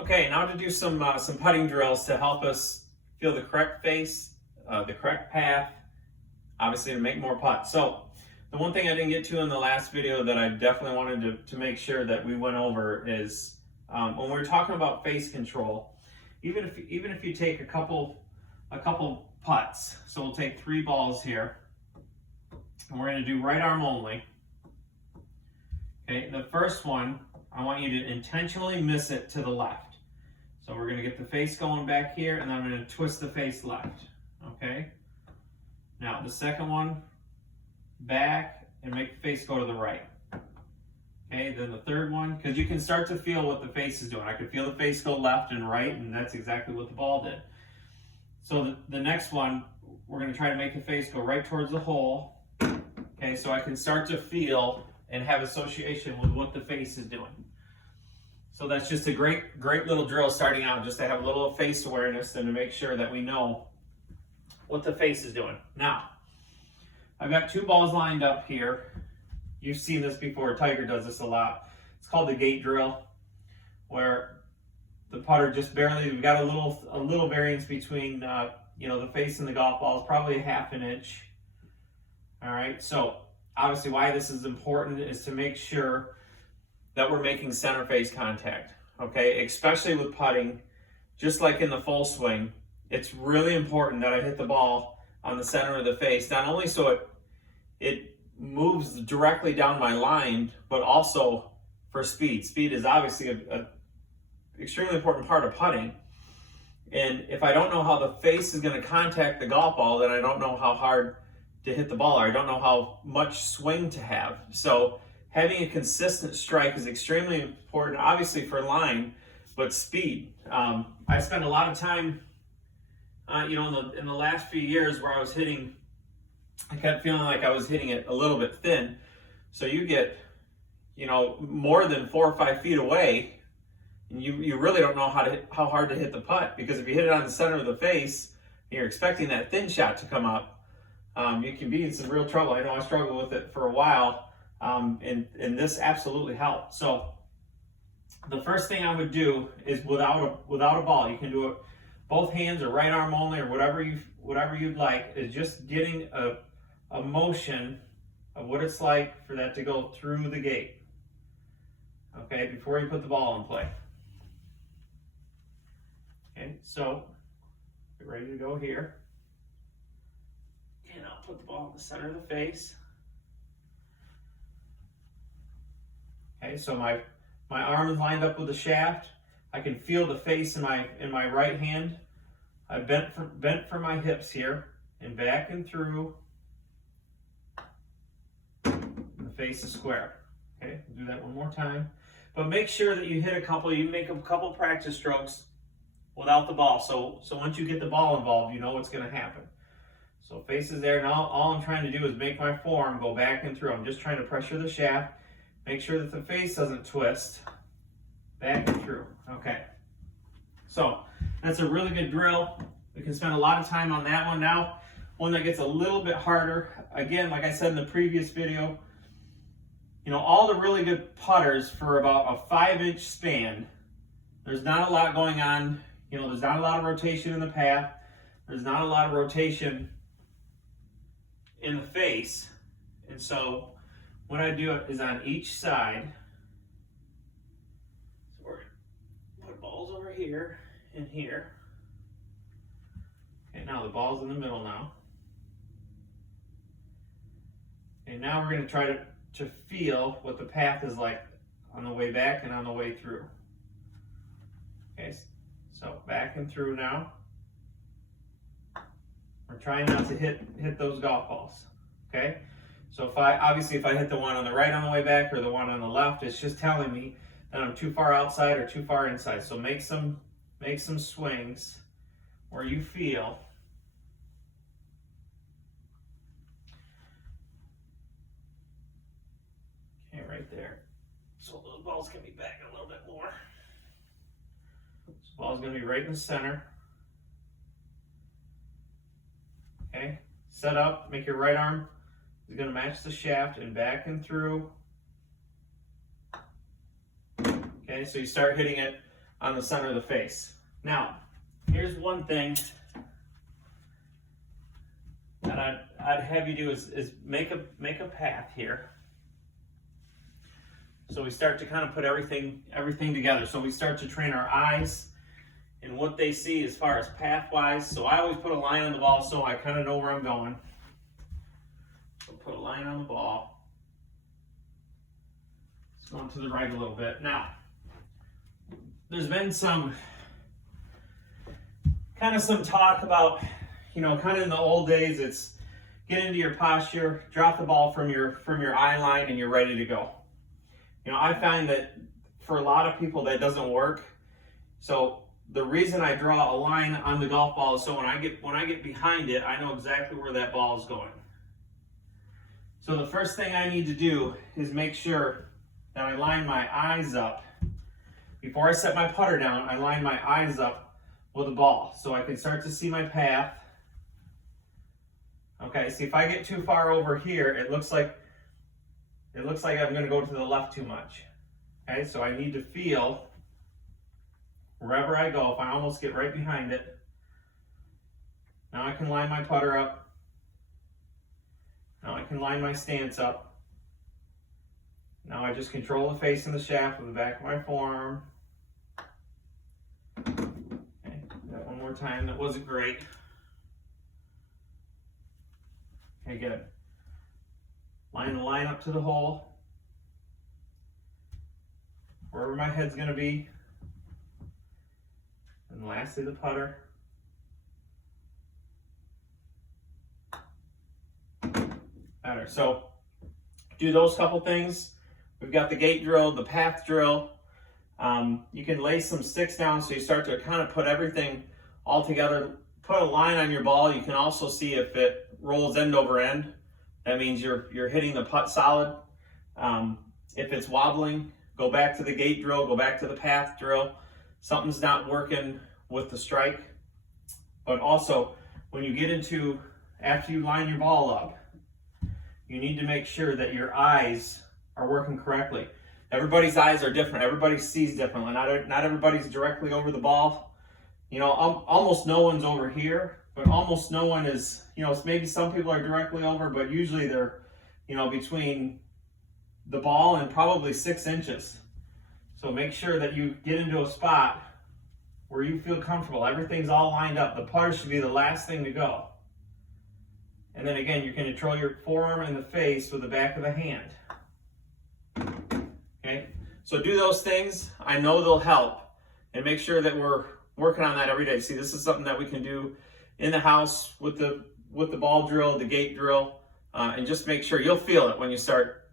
Okay, now to do some putting drills to help us feel the correct face, the correct path, obviously to make more putts. So the one thing I didn't get to in the last video that I definitely wanted to make sure that we went over is when we're talking about face control, even if you take a couple putts, so we'll take 3 balls here, and we're going to do right arm only. Okay, the first one, I want you to intentionally miss it to the left. So we're going to get the face going back here, and then I'm going to twist the face left. Okay? Now the second one, back, and make the face go to the right. Okay, then the third one, because you can start to feel what the face is doing. I could feel the face go left and right, and that's exactly what the ball did. So the next one, we're going to try to make the face go right towards the hole. Okay, so I can start to feel and have association with what the face is doing. So that's just a great little drill starting out, just to have a little face awareness and to make sure that we know what the face is doing. Now, I've got 2 balls lined up here. You've seen this before. Tiger does this a lot. It's called the gate drill, where the putter just barely, we've got a little variance between the face and the golf ball. It's probably a ½ inch. All right, so obviously why this is important is to make sure that we're making center face contact, okay? Especially with putting, just like in the full swing, it's really important that I hit the ball on the center of the face, not only so it moves directly down my line, but also for speed. Speed is obviously a extremely important part of putting. And if I don't know how the face is going to contact the golf ball, then I don't know how hard to hit the ball, or I don't know how much swing to have. So having a consistent strike is extremely important, obviously for line, but speed. I spent a lot of time, in the last few years where I was hitting, I kept feeling like I was hitting it a little bit thin. So you get, more than 4 or 5 feet away, and you really don't know how hard to hit the putt, because if you hit it on the center of the face, and you're expecting that thin shot to come up, you can be in some real trouble. I know I struggled with it for a while, and this absolutely helped. So the first thing I would do is without a ball, you can do it both hands or right arm only or whatever you'd like, is just getting a motion of what it's like for that to go through the gate. Okay, before you put the ball in play. Okay, so get ready to go here. And I'll put the ball in the center of the face. Okay, so my arm is lined up with the shaft. I can feel the face in my right hand. I bent for my hips here, and back and through. And the face is square. Okay, we'll do that one more time. But make sure that you make a couple practice strokes without the ball. So once you get the ball involved, you know what's going to happen. So face is there. Now all I'm trying to do is make my forearm go back and through. I'm just trying to pressure the shaft. Make sure that the face doesn't twist. Back and through. Okay. So that's a really good drill. We can spend a lot of time on that one. Now, one that gets a little bit harder. Again, like I said in the previous video, all the really good putters for about a 5-inch span, there's not a lot going on. There's not a lot of rotation in the path. There's not a lot of rotation in the face. And so what I do is on each side. So we're going to put balls over here and here. Okay, now the ball's in the middle now. And now we're going to try to feel what the path is like on the way back and on the way through. Okay, so back and through now. We're trying not to hit those golf balls. Okay, so if I hit the one on the right on the way back or the one on the left, it's just telling me that I'm too far outside or too far inside. So make some swings where you feel. Okay, right there. So those balls can be back a little bit more. This ball's going to be right in the center. Okay, set up, make your right arm is going to match the shaft and back and through. Okay, so you start hitting it on the center of the face. Now, here's one thing that I'd have you do is make a path here. So we start to kind of put everything together. So we start to train our eyes and what they see as far as path-wise. So I always put a line on the ball so I kind of know where I'm going. So put a line on the ball. It's going to the right a little bit. Now, there's been some talk about, you know, kind of in the old days, it's get into your posture, drop the ball from your eye line, and you're ready to go. You know, I find that for a lot of people that doesn't work. So the reason I draw a line on the golf ball is so when I get behind it, I know exactly where that ball is going. So the first thing I need to do is make sure that I line my eyes up. Before I set my putter down, I line my eyes up with the ball so I can start to see my path. Okay, see if I get too far over here, it looks like I'm going to go to the left too much. Okay, so I need to feel wherever I go. If I almost get right behind it, now I can line my putter up. Now I can line my stance up. Now I just control the face and the shaft with the back of my forearm. Okay, that one more time. That wasn't great. Okay, good. Line the line up to the hole. Wherever my head's going to be. And lastly, the putter. Better. So, do those couple things. We've got the gate drill, the path drill. You can lay some sticks down so you start to kind of put everything all together. Put a line on your ball. You can also see if it rolls end over end. That means you're hitting the putt solid. If it's wobbling, go back to the gate drill, go back to the path drill. Something's not working with the strike. But also, when you get into, after you line your ball up, you need to make sure that your eyes are working correctly. Everybody's eyes are different. Everybody sees differently. Not everybody's directly over the ball. You know, almost no one's over here, but almost no one is, you know, maybe some people are directly over, but usually they're, you know, between the ball and probably 6 inches. So make sure that you get into a spot where you feel comfortable. Everything's all lined up. The putter should be the last thing to go. And then again, you can control your forearm and the face with the back of the hand. Okay, so do those things. I know they'll help, and make sure that we're working on that every day. See, this is something that we can do in the house with the ball drill, the gate drill, and just make sure you'll feel it when you start